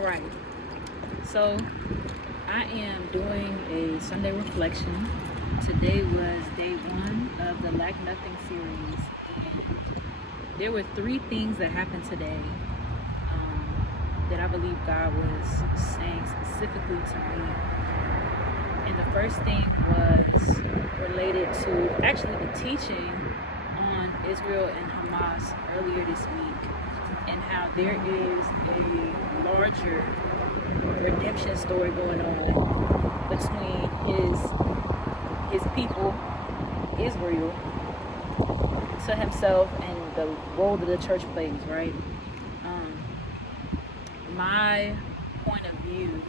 All right. So I am doing a Sunday reflection. Today was day one of the Lack Nothing series. And there were three things that happened today that I believe God was saying specifically to me. And the first thing was related to actually the teaching on Israel and Hamas earlier this week, and how there is a larger redemption story going on between his people, Israel, to himself, and the role that the church plays, right? My point of view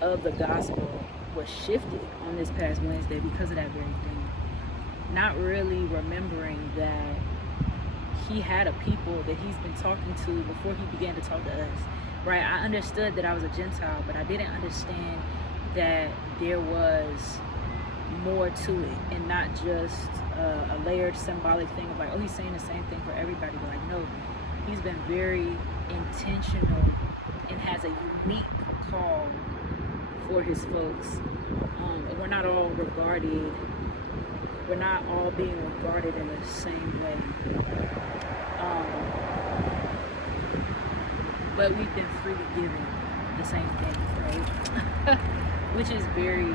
of the gospel was shifted on this past Wednesday because of that very thing. Not really remembering that he had a people that he's been talking to before he began to talk to us, right? I understood that I was a Gentile, but I didn't understand that there was more to it, and not just a layered symbolic thing of like, oh, he's saying the same thing for everybody. But like, no, he's been very intentional and has a unique call for his folks. And we're not all being regarded in the same way. But we've been freely given the same thing, right? Which is very,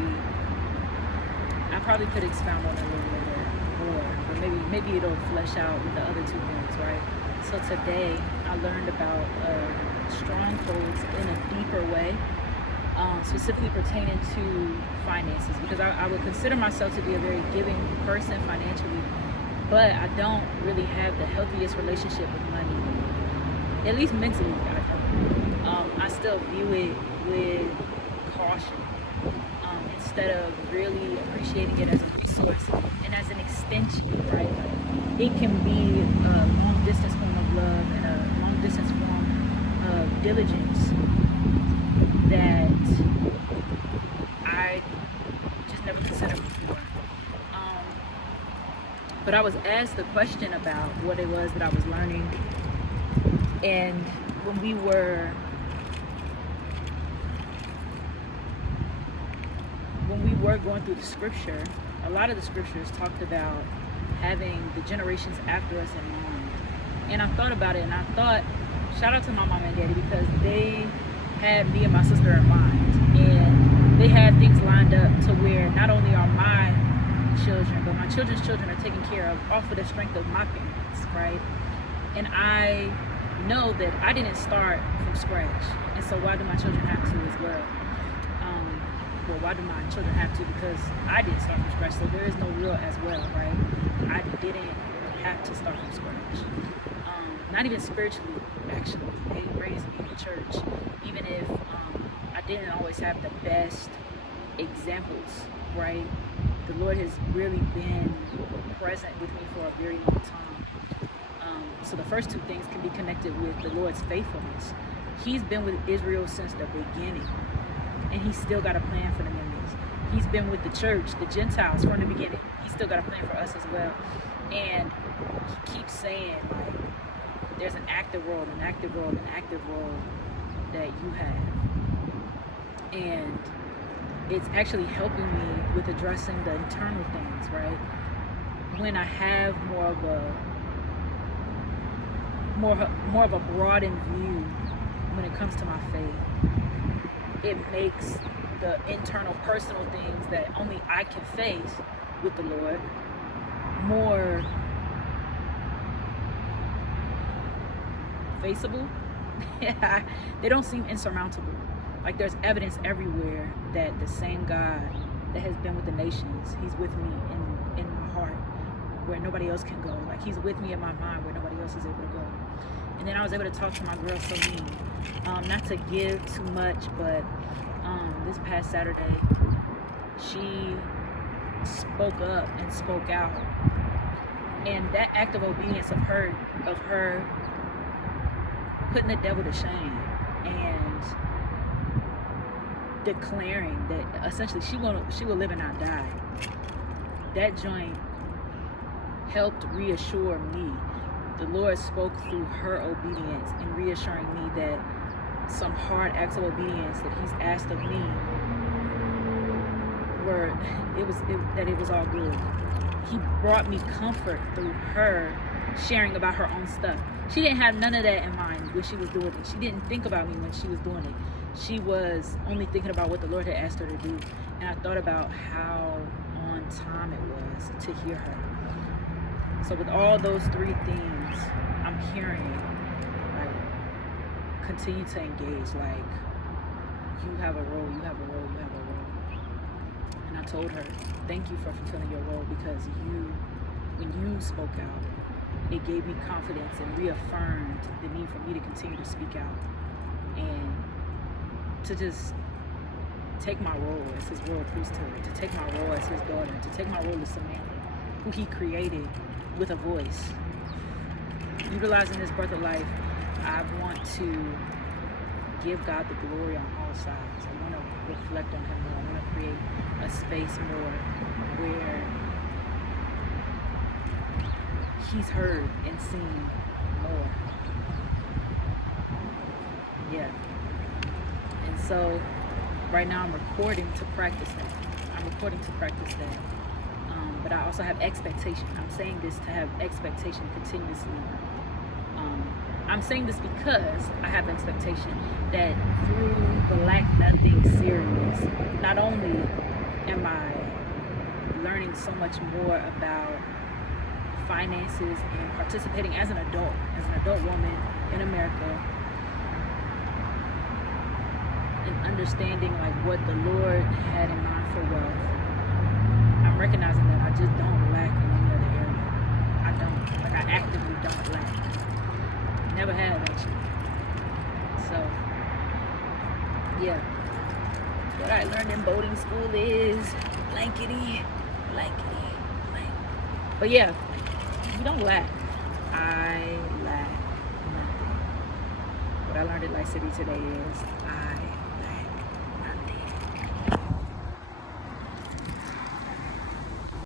I probably could expound on it a little bit more, but maybe it'll flesh out with the other two things, right? So today I learned about strongholds in a deeper way, specifically pertaining to finances, because I would consider myself to be a very giving person financially, but I don't really have the healthiest relationship with money, at least mentally. I still view it with caution, instead of really appreciating it as a resource and as an extension, right? Like, it can be a long distance form of love and a long distance form of diligence that I just never considered before. But I was asked a question about what it was that I was learning, and when we were going through the scripture, a lot of the scriptures talked about having the generations after us in mind. And I thought about it, and I thought, shout out to my mom and daddy, because they had me and my sister in mind, and they had things lined up to where not only are my children, but my children's children are taken care of off of the strength of my parents, right? And I know that I didn't start from scratch, and so why do my children have to as well? Well, why do my children have to? Because I didn't start from scratch, so there is no real as well, right? I didn't have to start from scratch. Not even spiritually, actually. They raised me in the church, even if I didn't always have the best examples, right? The Lord has really been present with me for a very long time. So the first two things can be connected with the Lord's faithfulness. He's been with Israel since the beginning, and he's still got a plan for them. He's been with the church, the Gentiles, from the beginning. He's still got a plan for us as well. And he keeps saying, like, there's an active role that you have. And it's actually helping me with addressing the internal things, right? When I have more of a broadened view when it comes to my faith, it makes the internal personal things that only I can face with the Lord more faceable. They don't seem insurmountable. Like, there's evidence everywhere that the same God that has been with the nations, he's with me in my heart where nobody else can go. Like, he's with me in my mind where nobody else is able to go. And then I was able to talk to my girl Celine. Not to give too much, but this past Saturday, she spoke up and spoke out, and that act of obedience of her putting the devil to shame and declaring that essentially she will live and not die, that joint helped reassure me. The Lord spoke through her obedience and reassuring me that some hard acts of obedience that he's asked of me were it was all good. He brought me comfort through her sharing about her own stuff. She didn't have none of that in mind when she was doing it. She didn't think about me when she was doing it. She was only thinking about what the Lord had asked her to do. And I thought about how on time it was to hear her. So with all those three things, I'm hearing, like, continue to engage. Like, you have a role, you have a role, you have a role. And I told her, thank you for fulfilling your role, because when you spoke out, it gave me confidence and reaffirmed the need for me to continue to speak out and to just take my role as his royal priesthood, to take my role as his daughter, to take my role as Samantha, who he created with a voice. Utilizing this birth of life, I want to give God the glory on all sides. I want to reflect on him more. I want to create a space more where he's heard and seen more. Yeah. And so right now I'm recording to practice that. But I also have expectation. I'm saying this to have expectation continuously. I'm saying this because I have expectation that through the Lack Nothing series, not only am I learning so much more about finances and participating as an adult woman in America, and understanding like what the Lord had in mind for wealth. I'm recognizing that I just don't lack in any other area. I don't. Like, I actively don't lack. Never have, actually. So, yeah. What I learned in boating school is blankety. But yeah, you don't lack. I lack nothing. What I learned at Light City today is I